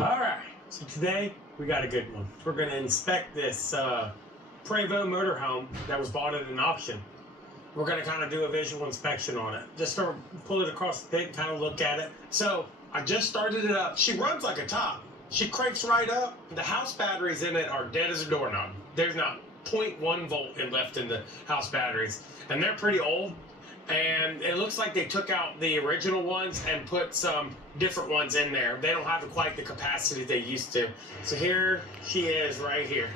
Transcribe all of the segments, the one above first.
Alright, so today we got a good one. We're going to inspect this Prevost motorhome that was bought at an auction. We're going to kind of do a visual inspection on it. Just to pull it across the pit and kind of look at it. So I just started it up. She runs like a top. She cranks right up. The house batteries in it are dead as a doorknob. There's not 0.1 volt left in the house batteries. And they're pretty old. And it looks like they took out the original ones and put some different ones in there. They don't have quite the capacity they used to. So here she is right here.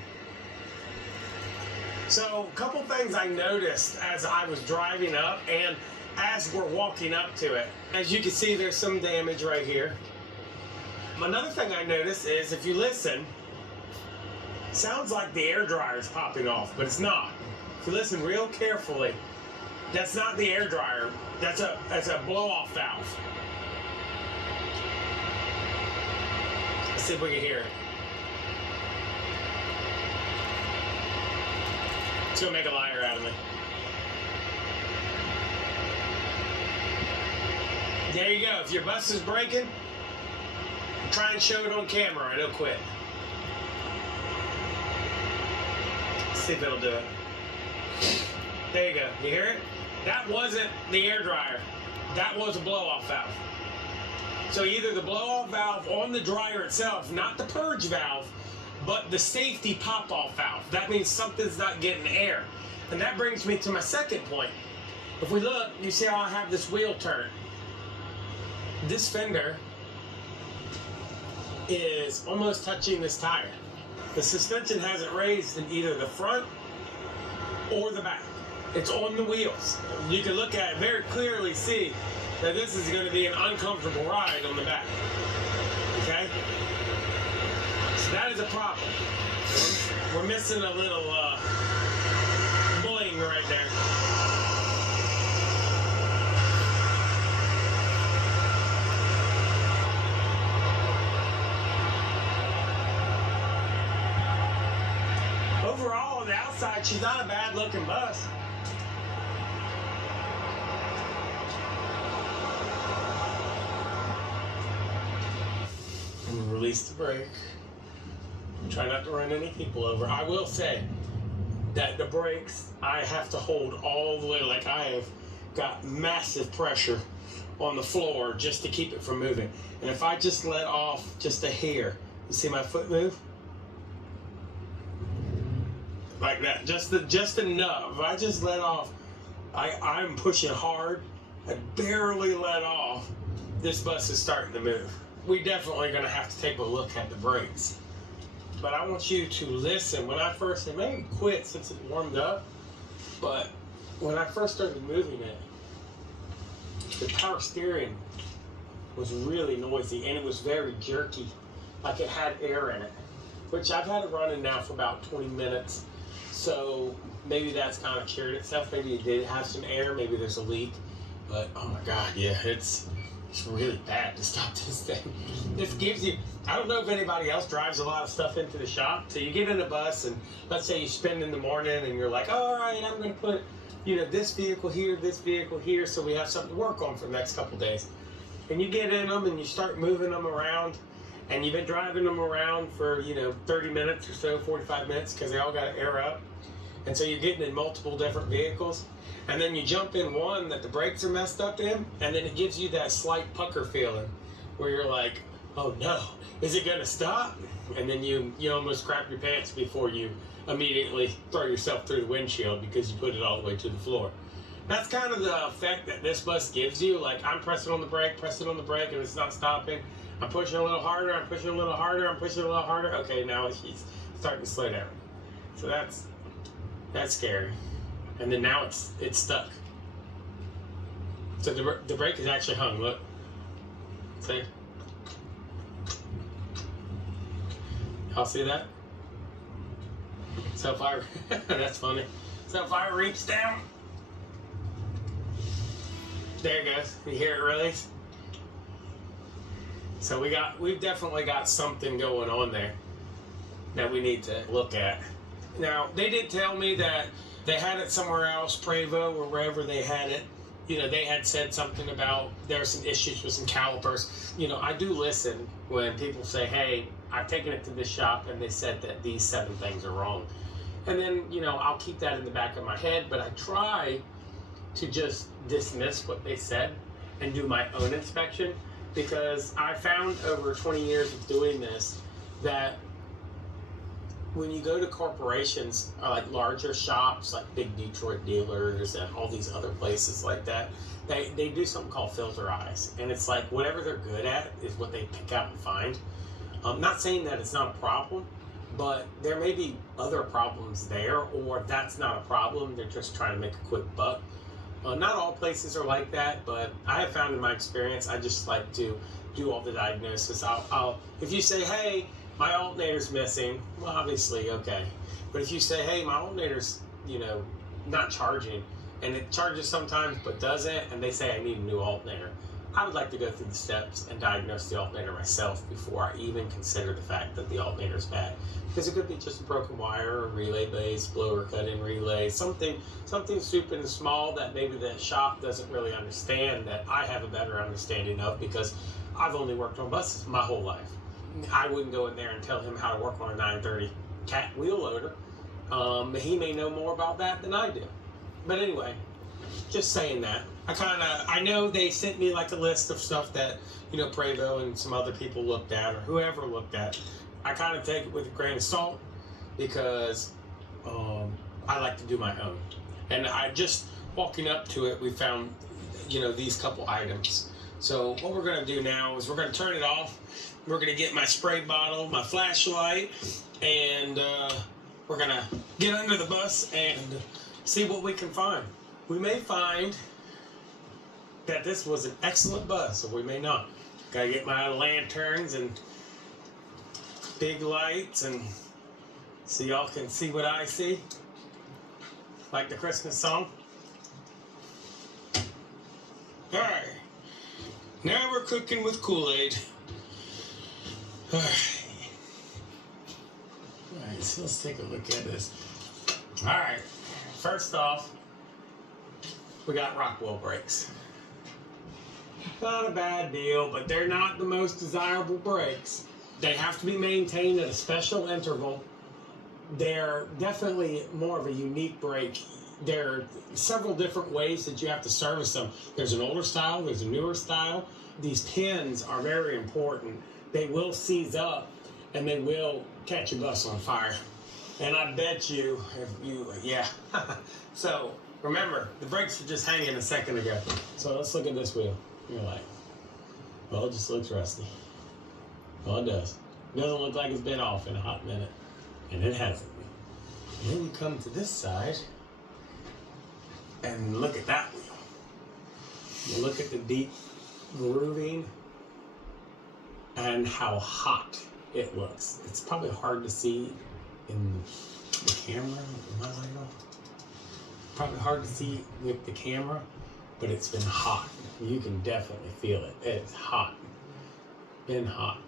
So a couple things I noticed as I was driving up and as we're walking up to it. As you can see, there's some damage right here. Another thing I noticed is if you listen, it sounds like the air dryer is popping off, but it's not. If you listen real carefully, that's not the air dryer. That's a blow-off valve. Let's see if we can hear it. It's gonna make a liar out of me. There you go. If your bus is breaking, try and show it on camera and it'll quit. Let's see if it'll do it. There you go. You hear it? That wasn't the air dryer. That was a blow-off valve. So either the blow-off valve on the dryer itself, not the purge valve, but the safety pop-off valve. That means something's not getting air. And that brings me to my second point. If we look, you see how I have this wheel turn. This fender is almost touching this tire. The suspension hasn't raised in either the front or the back. It's on the wheels. You can look at it very clearly, see that this is going to be an uncomfortable ride on the back. Okay? So that is a problem. We're missing a little bling right there. Overall, on the outside, she's not a bad looking bus. Release the brake. Try not to run any people over. I will say that the brakes, I have to hold all the way, like I have got massive pressure on the floor just to keep it from moving. And if I just let off just a hair, you see my foot move? Like that, just enough. If I just let off, I'm pushing hard. I barely let off. This bus is starting to move. We definitely going to have to take a look at the brakes. But I want you to listen. When I first, it may quit since it warmed up, but when I first started moving it, the power steering was really noisy and it was very jerky, like it had air in it, which I've had it running now for about 20 minutes. So maybe that's kind of cured itself. Maybe it did have some air, maybe there's a leak, but oh my God, yeah, it's really bad to stop this thing. This gives you, I don't know if anybody else drives a lot of stuff into the shop. So you get in a bus and let's say you spend in the morning and you're like, oh, all right, I'm going to put, this vehicle here, so we have something to work on for the next couple days. And you get in them and you start moving them around and you've been driving them around for, 30 minutes or so, 45 minutes, because they all got to air up. And so you're getting in multiple different vehicles. And then you jump in one that the brakes are messed up in, and then it gives you that slight pucker feeling where you're like, oh no, is it gonna stop? And then you almost crap your pants before you immediately throw yourself through the windshield because you put it all the way to the floor. That's kind of the effect that this bus gives you. Like I'm pressing on the brake, and it's not stopping. I'm pushing a little harder, I'm pushing a little harder, I'm pushing a little harder. Okay, now she's starting to slow down. So that's scary. And then now it's stuck. So the brake is actually hung, look. See? Y'all see that? So if I, that's funny. So if I reach down, there it goes. You hear it release? So we've definitely got something going on there that we need to look at. Now, they did tell me that they had it somewhere else, Prevost or wherever they had it, you know, they had said something about there were some issues with some calipers. You know, I do listen when people say, hey, I've taken it to this shop and they said that these 7 things are wrong. And then, you know, I'll keep that in the back of my head, but I try to just dismiss what they said and do my own inspection, because I found over 20 years of doing this that when you go to corporations, like larger shops, like big Detroit dealers and all these other places like that, they do something called filter eyes. And it's like whatever they're good at is what they pick out and find. I'm not saying that it's not a problem, but there may be other problems there, or that's not a problem. They're just trying to make a quick buck. Not all places are like that, but I have found in my experience, I just like to do all the diagnosis. I'll if you say, hey, my alternator's missing, well, obviously, okay. But if you say, hey, my alternator's, you know, not charging, and it charges sometimes but doesn't, and they say I need a new alternator, I would like to go through the steps and diagnose the alternator myself before I even consider the fact that the alternator is bad. Because it could be just a broken wire, a relay base, blower cut-in relay, something stupid and small that maybe the shop doesn't really understand, that I have a better understanding of because I've only worked on buses my whole life. I wouldn't go in there and tell him how to work on a 930 cat wheel loader. He may know more about that than I do. But anyway, just saying that. I know they sent me like a list of stuff that, you know, Prevost and some other people looked at, or whoever looked at. I kind of take it with a grain of salt because I like to do my own. And I just, walking up to it, we found, you know, these couple items. So what we're going to do now is we're going to turn it off. We're going to get my spray bottle, my flashlight, and we're going to get under the bus and see what we can find. We may find that this was an excellent bus, or we may not. Gotta get my lanterns and big lights and so y'all can see what I see. Like the Christmas song. Alright. Now we're cooking with Kool-Aid. Alright, so let's take a look at this. Alright, first off, we got Rockwell brakes. Not a bad deal, but they're not the most desirable brakes. They have to be maintained at a special interval. They're definitely more of a unique brake. There are several different ways that you have to service them. There's an older style, there's a newer style. These pins are very important. They will seize up and they will catch your bus on fire. And I bet you, if you, yeah. So remember, the brakes were just hanging a second ago. So let's look at this wheel. You're like, well, it just looks rusty. Well, it does. It doesn't look like it's been off in a hot minute. And it hasn't. And then you come to this side and look at that wheel. You look at the deep grooving and how hot it looks. It's probably hard to see in the camera. Am I light off? Probably hard to see with the camera, but it's been hot. You can definitely feel it. It's hot. Been hot.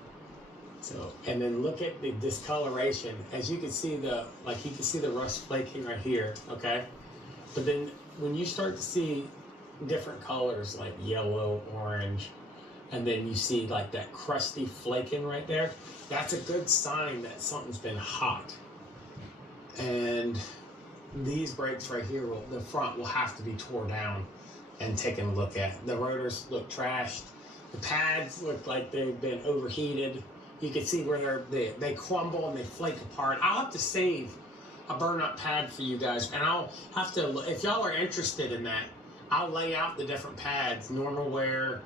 So, and then look at the discoloration. As you can see you can see the rust flaking right here, okay? But then when you start to see different colors like yellow, orange, and then you see like that crusty flaking right there, that's a good sign that something's been hot. And these brakes right here, the front will have to be tore down and taken a look at. The rotors look trashed. The pads look like they've been overheated. You can see where they crumble and they flake apart. I'll have to save a burn-up pad for you guys, and I'll have to, if y'all are interested in that, I'll lay out the different pads, normal wear,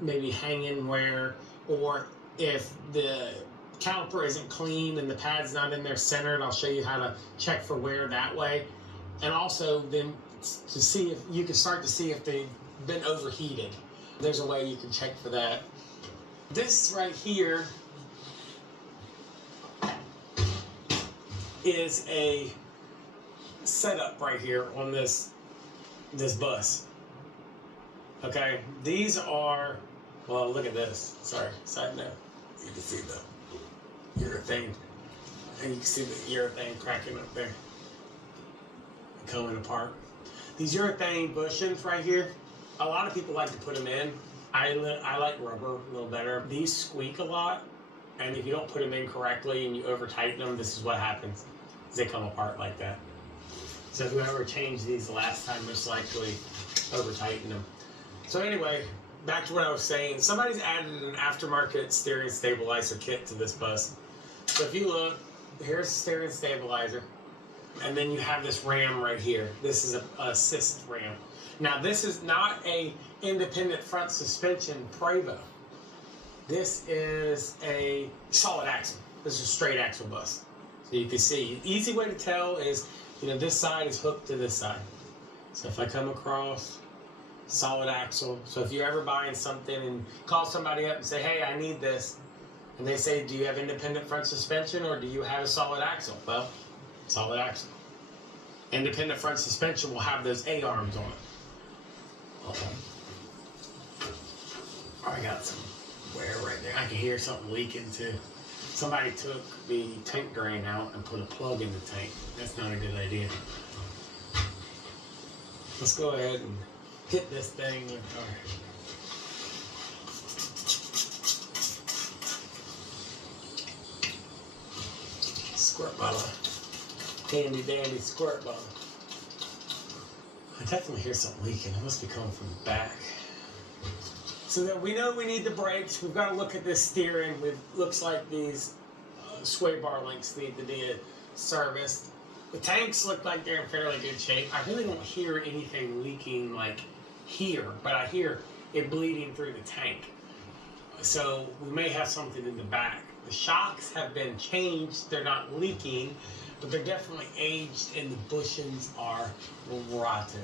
maybe hang-in wear, or if the caliper isn't clean and the pad's not in there centered, I'll show you how to check for wear that way. And also then to see if you can start to see if they've been overheated. There's a way you can check for that. This right here is a setup right here on this bus. Okay, these are, well, look at this. Sorry, side note. You can see the urethane, and you can see the urethane cracking up there, coming apart. These urethane bushings right here, a lot of people like to put them in. I like rubber a little better. These squeak a lot, and if you don't put them in correctly and you over tighten them, this is what happens. They come apart like that. So whoever changed these last time most likely over tightened them. So anyway, back to what I was saying. Somebody's added an aftermarket steering stabilizer kit to this bus. So if you look, here's the steering stabilizer. And then you have this ram right here. This is a assist ram. Now this is not a independent front suspension Prevost. This is a solid axle. This is a straight axle bus. So you can see, easy way to tell is, this side is hooked to this side. So if I come across, solid axle. So if you're ever buying something and call somebody up and say, hey, I need this. And they say, do you have independent front suspension or do you have a solid axle? Well, solid axle. Independent front suspension will have those A-arms on it. Oh, I got some wear right there. I can hear something leaking too. Somebody took the tank drain out and put a plug in the tank. That's not a good idea. Let's go ahead and hit this thing with our squirt bottle. Handy dandy squirt bottle. I definitely hear something leaking. It must be coming from the back. So that we know we need the brakes. We've got to look at this steering. Looks like these sway bar links need to be serviced. The tanks look like they're in fairly good shape. I really don't hear anything leaking like here, but I hear it bleeding through the tank. So we may have something in the back. The shocks have been changed. They're not leaking, but they're definitely aged and the bushings are rotten.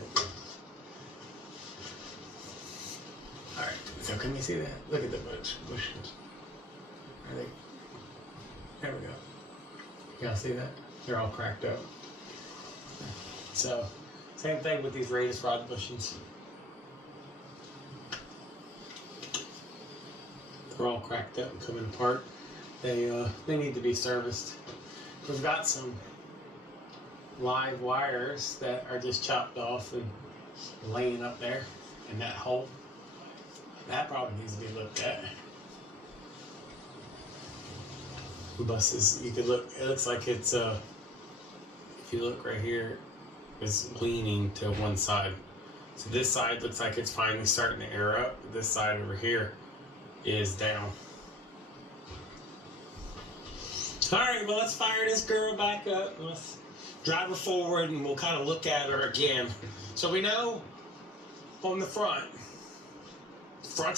Alright, so can you see that? Look at the bushings. Are they? There we go. Y'all see that? They're all cracked up. So, same thing with these radius rod bushings. They're all cracked up and coming apart. They need to be serviced. We've got some live wires that are just chopped off and laying up there in that hole. That probably needs to be looked at. The buses, you could look, it looks like it's, if you look right here, it's leaning to one side. So this side looks like it's finally starting to air up. This side over here is down. Alright, well let's fire this girl back up. Let's drive her forward and we'll kind of look at her again. So we know on the front's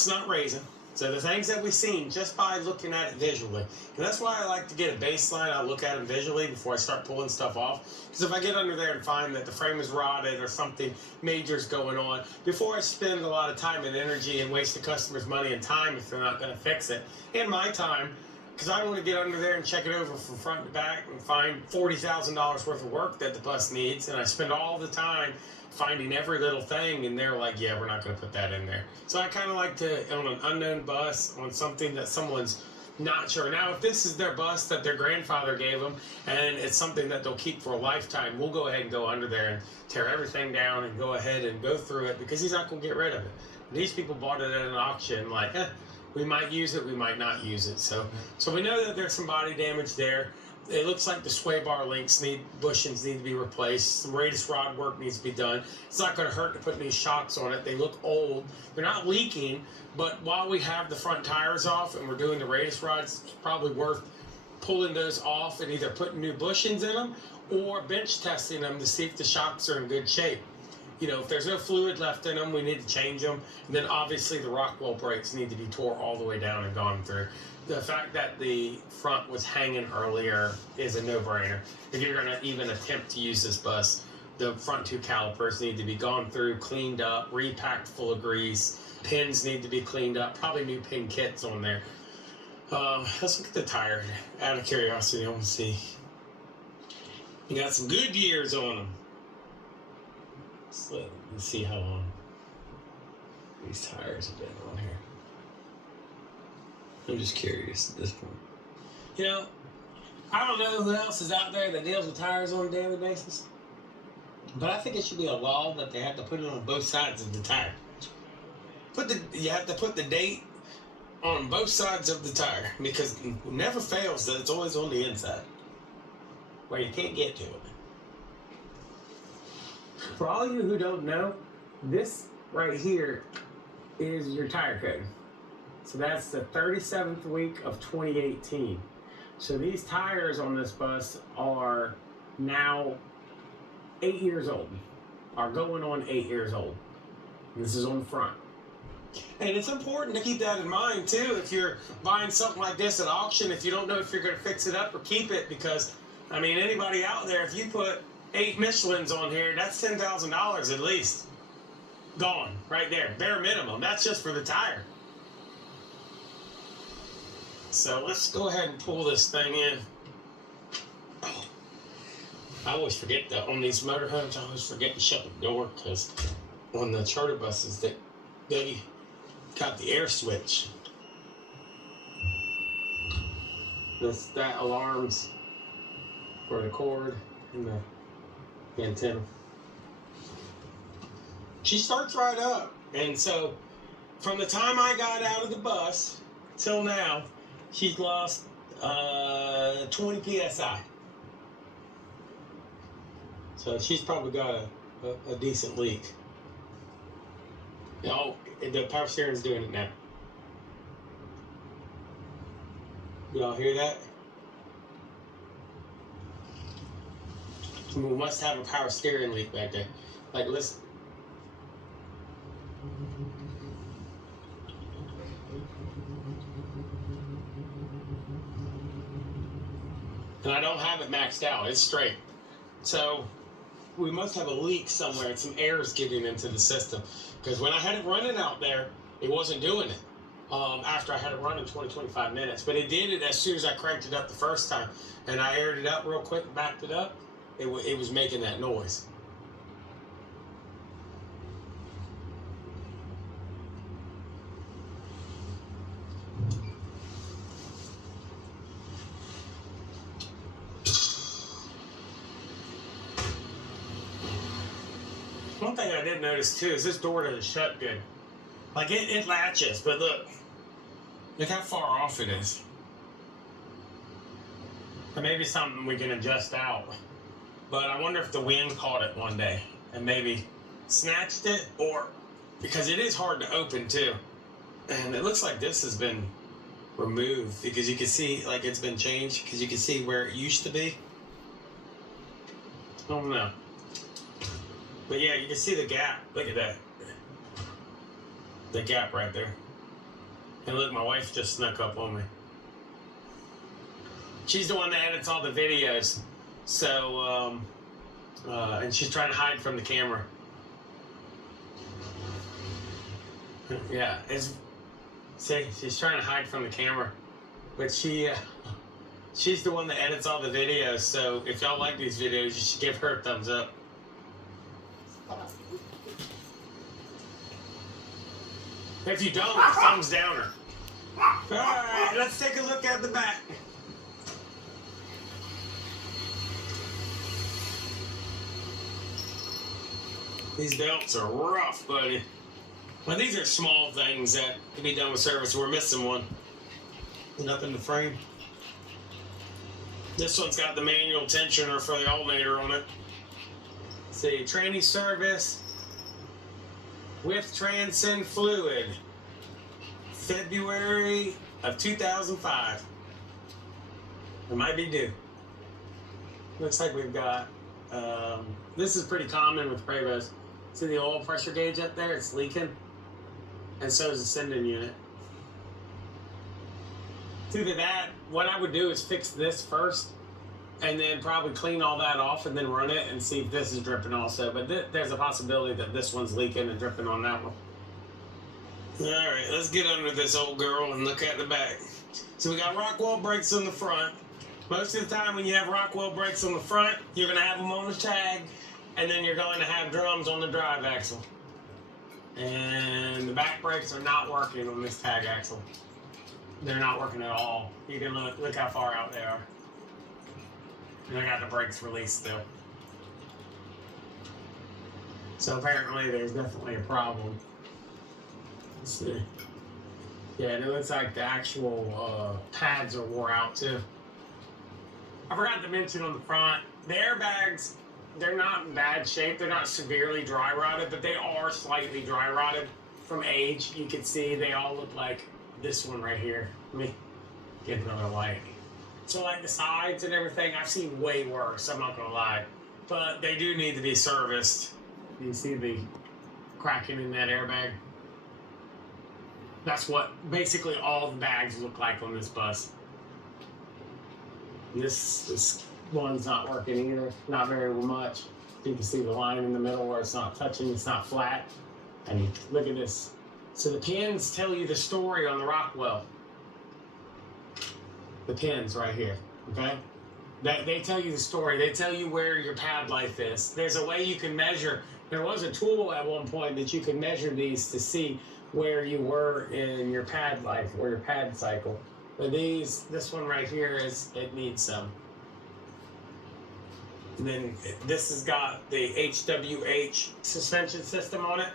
not raising. So the things that we've seen just by looking at it visually. And that's why I like to get a baseline. I look at them visually before I start pulling stuff off. Because if I get under there and find that the frame is rotted or something major is going on, before I spend a lot of time and energy and waste the customer's money and time if they're not going to fix it, and my time, because I don't want to get under there and check it over from front to back and find $40,000 worth of work that the bus needs. And I spend all the time finding every little thing, and they're like, yeah, we're not going to put that in there. So I kind of like to, on an unknown bus, on something that someone's not sure. Now, if this is their bus that their grandfather gave them, and it's something that they'll keep for a lifetime, we'll go ahead and go under there and tear everything down and go ahead and go through it, because he's not going to get rid of it. These people bought it at an auction, like, we might use it, we might not use it. So we know that there's some body damage there. It looks like the sway bar links bushings need to be replaced. Some radius rod work needs to be done. It's not going to hurt to put these shocks on it. They look old. They're not leaking, but while we have the front tires off and we're doing the radius rods, it's probably worth pulling those off and either putting new bushings in them or bench testing them to see if the shocks are in good shape. If there's no fluid left in them, we need to change them. And then obviously the Rockwell brakes need to be tore all the way down and gone through. The fact that the front was hanging earlier is a no-brainer. If you're going to even attempt to use this bus, the front two calipers need to be gone through, cleaned up, repacked full of grease. Pins need to be cleaned up, probably new pin kits on there. Let's look at the tire. Out of curiosity, I want to see. You got some good years on them. Let's see how long these tires have been on here. I'm just curious at this point. I don't know who else is out there that deals with tires on a daily basis. But I think it should be a law that they have to put it on both sides of the tire. You have to put the date on both sides of the tire, because it never fails that it's always on the inside where you can't get to it. For all you who don't know, this right here is your tire code. So that's the 37th week of 2018. So these tires on this bus are now 8 years old, are going on 8 years old. This is on the front. And it's important to keep that in mind too if you're buying something like this at auction, if you don't know if you're going to fix it up or keep it, because, I mean, anybody out there, if you put 8 Michelins on here, that's $10,000 at least. Gone, right there, bare minimum. That's just for the tire. So let's go ahead and pull this thing in. Oh, I always forget that on these motorhomes, I always forget to shut the door, because on the charter buses, they got the air switch. That alarms for the cord and the antenna. She starts right up, and so from the time I got out of the bus till now, she's lost 20 psi. So she's probably got a decent leak. Oh, the power steering's doing it now. Y'all hear that? We must have a power steering leak back there. Like, listen. And I don't have it maxed out. It's straight. So we must have a leak somewhere, and some air is getting into the system. Because when I had it running out there, it wasn't doing it. After I had it running 20-25 minutes. But it did it as soon as I cranked it up the first time. And I aired it up real quick and backed it up. It was making that noise. One thing I did notice too is this door doesn't shut good. Like it latches, but look how far off it is. Or maybe something we can adjust out. But I wonder if the wind caught it one day and maybe snatched it, or because it is hard to open too. And it looks like this has been removed, because you can see like it's been changed, because you can see where it used to be. I don't know. But yeah, you can see the gap. Look at that. The gap right there. And look, my wife just snuck up on me. She's the one that edits all the videos. So, and she's trying to hide from the camera. Yeah, see, she's trying to hide from the camera. But she's the one that edits all the videos. So if y'all like these videos, you should give her a thumbs up. If you don't, thumbs downer. Alright, let's take a look at the back. These belts are rough, buddy. Well, these are small things that can be done with service. We're missing one. And up in the frame. This one's got the manual tensioner for the alternator on it. See, tranny service with Transcend fluid. February of 2005. It might be due. Looks like we've got, this is pretty common with Prevost. See the oil pressure gauge up there? It's leaking. And so is the sending unit. It's either that, what I would do is fix this first, and then probably clean all that off and then run it and see if this is dripping also. But there's a possibility that this one's leaking and dripping on that one. Alright, let's get under this old girl and look at the back. So we got Rockwell brakes on the front. Most of the time when you have Rockwell brakes on the front, you're going to have them on the tag, and then you're going to have drums on the drive axle. And the back brakes are not working on this tag axle. They're not working at all. You can look how far out they are. And I got the brakes released still. So apparently there's definitely a problem. Let's see. Yeah, it looks like the actual pads are wore out too. I forgot to mention on the front, the airbags, they're not in bad shape. They're not severely dry rotted, but they are slightly dry rotted from age. You can see they all look like this one right here. Let me get another light. So like the sides and everything, I've seen way worse, I'm not gonna lie. But they do need to be serviced. You see the cracking in that airbag? That's what basically all the bags look like on this bus. This one's not working either, not very much. You can see the line in the middle where it's not touching, it's not flat. And look at this. So the pins tell you the story on the Rockwell. The pins right here, okay? They tell you the story. They tell you where your pad life is. There's a way you can measure. There was a tool at one point that you could measure these to see where you were in your pad life or your pad cycle. But this one right here it needs some. And then this has got the HWH suspension system on it.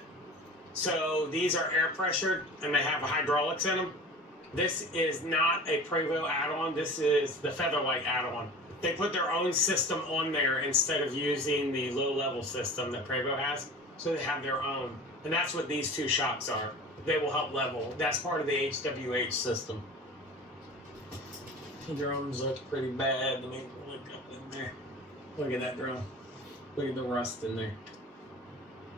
So these are air pressured and they have hydraulics in them. This is not a Prevost add-on. This is the Featherlite add-on. They put their own system on there instead of using the low-level system that Prevost has. So they have their own. And that's what these two shocks are. They will help level. That's part of the HWH system. The drums look pretty bad. Let me look up in there. Look at that drum. Look at the rust in there.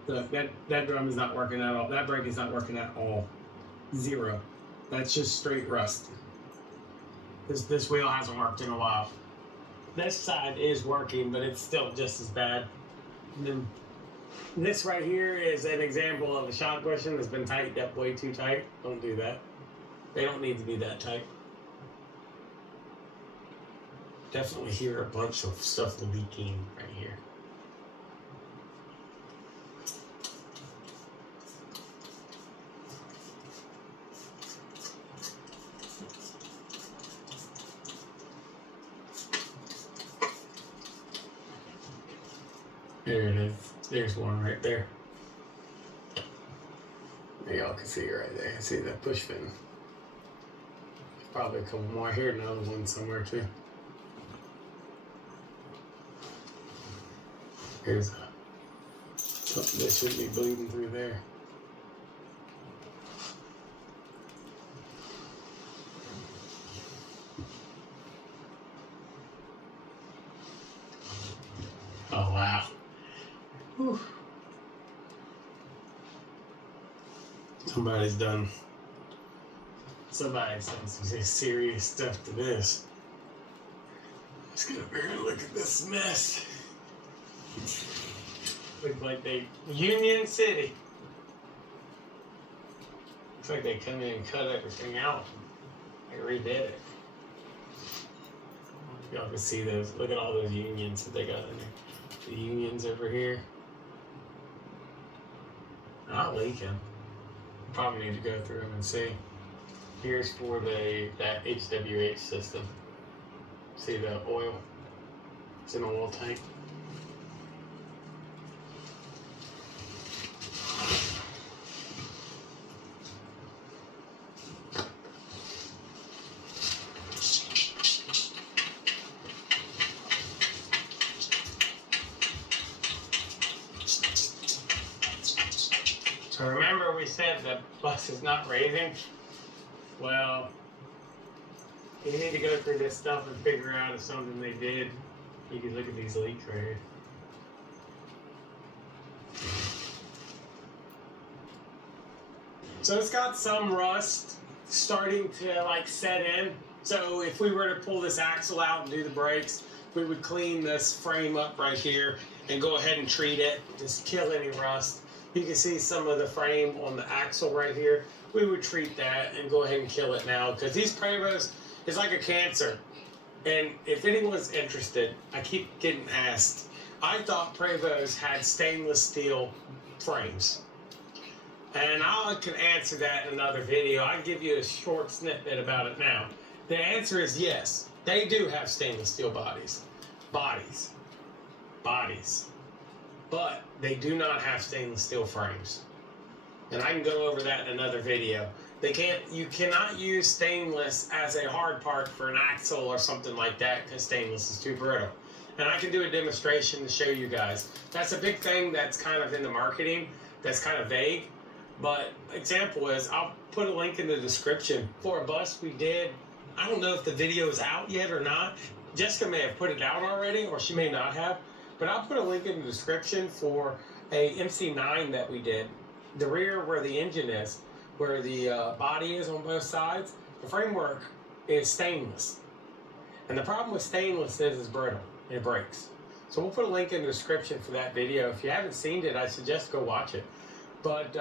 Look, that drum is not working at all. That brake is not working at all. Zero. That's just straight rust. This wheel hasn't worked in a while. This side is working, but it's still just as bad. And then this right here is an example of a shock bushing that's been tightened up way too tight. Don't do that. They don't need to be that tight. Definitely hear a bunch of stuff leaking right here. There it is. There's one right there. Y'all can see it right there. See that push fin. Probably a couple more. I hear another one somewhere too. Here's something that should be bleeding through there. Oh wow. Whew. Somebody's done some serious stuff to this. Let's get up here and look at this mess. Looks like they Union City. Looks like they come in and cut everything out. They redid it. Y'all can see those. Look at all those unions that they got in there. The unions over here. Not leaking. Probably need to go through them and see. Here's for that HWH system. See the oil? It's an oil tank. So remember we said the bus is not raising? Well, you need to go through this stuff and figure out if something they did. You can look at these leaks right here. So it's got some rust starting to like set in. So if we were to pull this axle out and do the brakes, we would clean this frame up right here and go ahead and treat it, just kill any rust. You can see some of the frame on the axle right here. We would treat that and go ahead and kill it now because these Prevost is like a cancer. And if anyone's interested, I keep getting asked. I thought Prevost had stainless steel frames. And I can answer that in another video. I'll give you a short snippet about it now. The answer is yes. They do have stainless steel bodies. Bodies. but they do not have stainless steel frames. And I can go over that in another video. You cannot use stainless as a hard part for an axle or something like that because stainless is too brittle. And I can do a demonstration to show you guys. That's a big thing that's kind of in the marketing, that's kind of vague. But example is, I'll put a link in the description for a bus we did. I don't know if the video is out yet or not. Jessica may have put it out already, or she may not have. But I'll put a link in the description for a MC9 that we did. The rear where the engine is, where the body is on both sides, the framework is stainless. And the problem with stainless is it's brittle. It breaks. So we'll put a link in the description for that video. If you haven't seen it, I suggest go watch it. But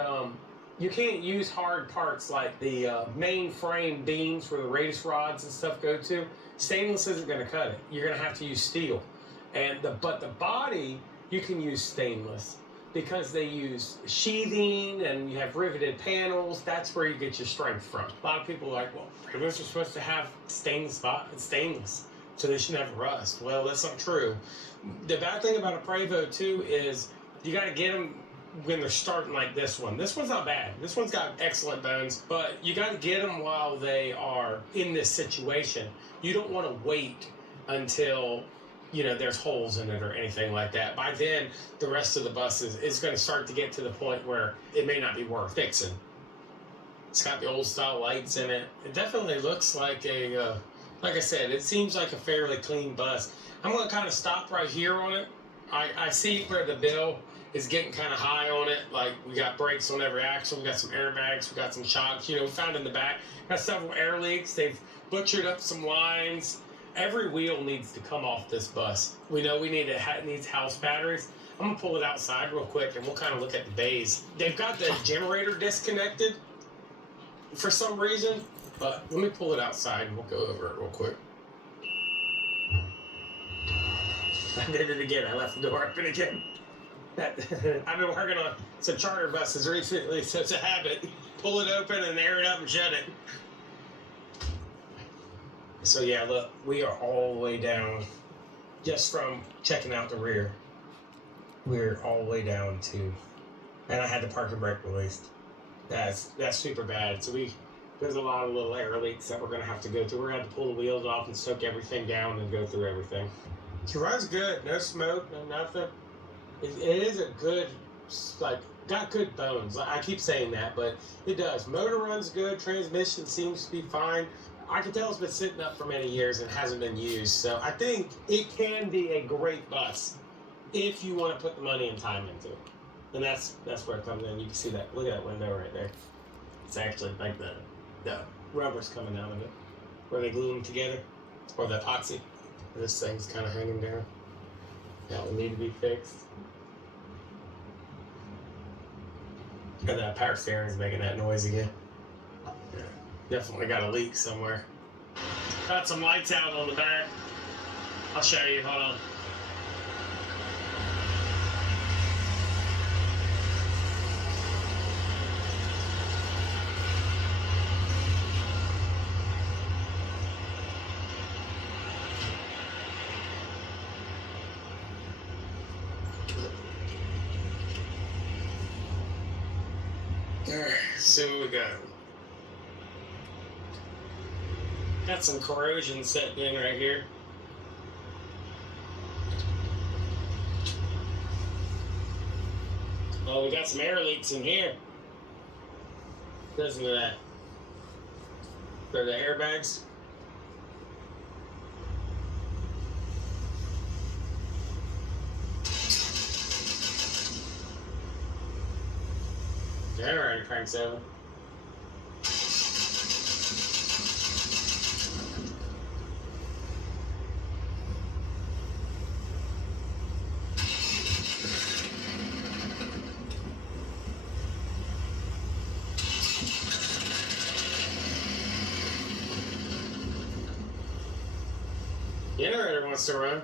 you can't use hard parts like the main frame beams where the radius rods and stuff go to. Stainless isn't going to cut it. You're going to have to use steel. But the body, you can use stainless because they use sheathing and you have riveted panels. That's where you get your strength from. A lot of people are like, well, Prevost are supposed to have stainless, so they shouldn't have rust. Well, that's not true. The bad thing about a Prevost too is you got to get them when they're starting like this one. This one's not bad. This one's got excellent bones, but you got to get them while they are in this situation. You don't want to wait until there's holes in it or anything like that. By then, the rest of the bus is going to start to get to the point where it may not be worth fixing. It's got the old style lights in it. It definitely looks like like I said, it seems like a fairly clean bus. I'm going to kind of stop right here on it. I see where the bill is getting kind of high on it. Like, we got brakes on every axle, we got some airbags, we got some shocks, we found in the back. Got several air leaks. They've butchered up some lines. Every wheel needs to come off this bus. We know it needs house batteries. I'm gonna pull it outside real quick and we'll kind of look at the bays. They've got the generator disconnected for some reason, but let me pull it outside and we'll go over it real quick. I did it again. I left the door open again. I've been working on some charter buses recently, so it's a habit. Pull it open and air it up and shut it. So yeah, look, we are all the way down just from checking out the rear. We're all the way down to, and I had the parking brake released. That's super bad. So there's a lot of little air leaks that we're gonna have to go through. We're gonna have to pull the wheels off and soak everything down and go through everything. It runs good, no smoke, no nothing. It is a good, got good bones. I keep saying that, but it does. Motor runs good, transmission seems to be fine. I can tell it's been sitting up for many years and hasn't been used. So I think it can be a great bus if you want to put the money and time into it. And that's where it comes in. You can see that. Look at that window right there. It's actually like the rubber's coming out of it. Where they glue them together. Or the epoxy. This thing's kind of hanging down. That will need to be fixed. And that power steering is making that noise again. Yeah, definitely got a leak somewhere. Got some lights out on the back. I'll show you. Hold on. Alright, see what we got. Got some corrosion set in right here. Oh, we got some air leaks in here. Listen to that. They're the airbags. Generator cranks over. Generator wants to run.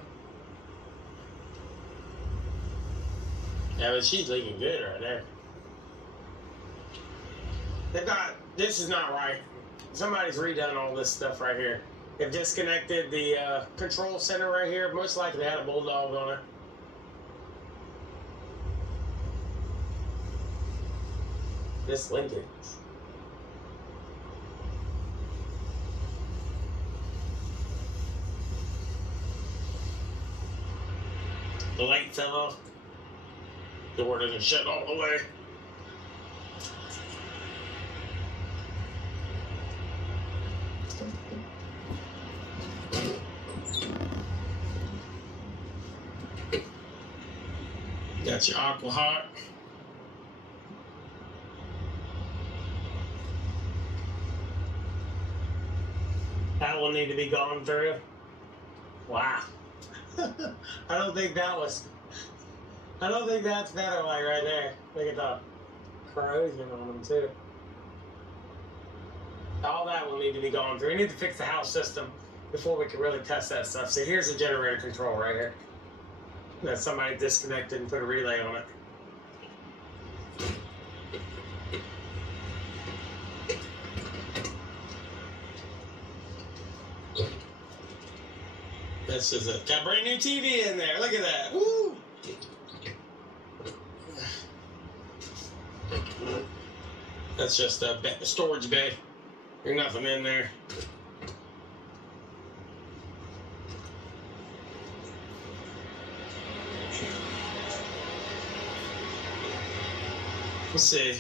Yeah, but she's leaking good right there. This is not right. Somebody's redone all this stuff right here. They've disconnected the control center right here. Most likely had a bulldog on it. this linkage. The light fell off. The door doesn't shut all the way. Got your aqua hot. That will need to be gone through. Wow. I don't think that's Featherlite right there. Look at the corrosion on them too. All that will need to be gone through. We need to fix the house system before we can really test that stuff. So here's the generator control right here. That somebody disconnected and put a relay on it. This is it. Got a brand new TV in there. Look at that. Woo! That's just a storage bay. There's nothing in there. Let's see.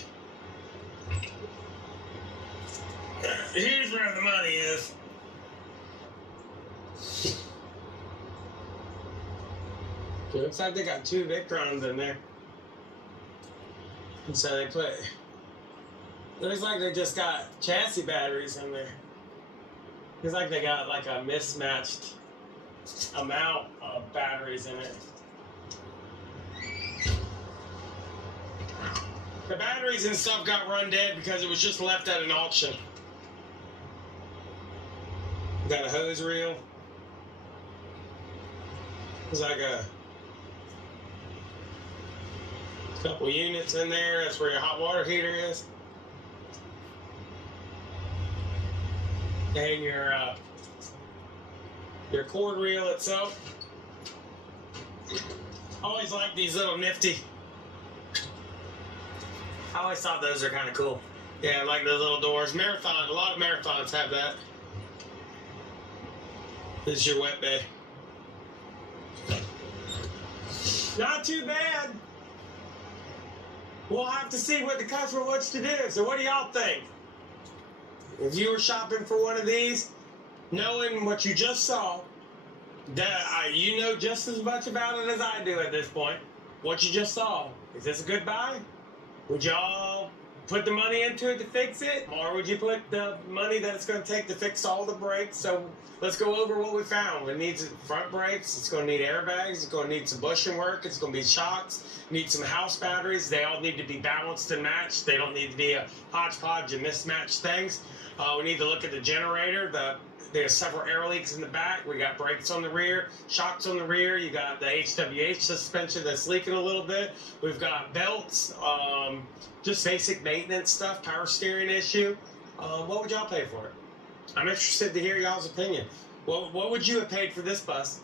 Here's where the money is. It looks like they got 2 Victrons in there. And so they put... Looks like they just got chassis batteries in there. Looks like they got like a mismatched amount of batteries in it. The batteries and stuff got run dead because it was just left at an auction. Got a hose reel. There's like a couple units in there. That's where your hot water heater is. And your cord reel itself. Always like these little nifty. I always thought those are kind of cool. Yeah, like those little doors. Marathon, a lot of marathons have that. This is your wet bay. Not too bad. We'll have to see what the customer wants to do. So what do y'all think? If you were shopping for one of these, knowing what you just saw, that you know just as much about it as I do at this point. What you just saw, is this a good buy? Would y'all put the money into it to fix it? Or would you put the money that it's going to take to fix all the brakes? So let's go over what we found. It needs front brakes. It's going to need airbags. It's going to need some bushing work. It's going to be shocks. Need some house batteries. They all need to be balanced and matched. They don't need to be a hodgepodge of mismatched things. We need to look at the generator. There's several air leaks in the back. We got brakes on the rear, shocks on the rear. You got the HWH suspension that's leaking a little bit. We've got belts, just basic maintenance stuff, power steering issue. What would y'all pay for it? I'm interested to hear y'all's opinion. What would you have paid for this bus?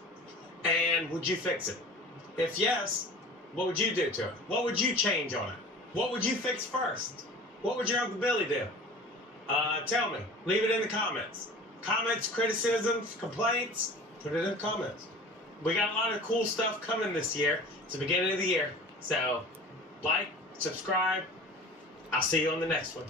And would you fix it? If yes, what would you do to it? What would you change on it? What would you fix first? What would your Uncle Billy do? Tell me. Leave it in the comments. Comments, criticisms, complaints, put it in the comments. We got a lot of cool stuff coming this year. It's the beginning of the year. So, like, subscribe. I'll see you on the next one.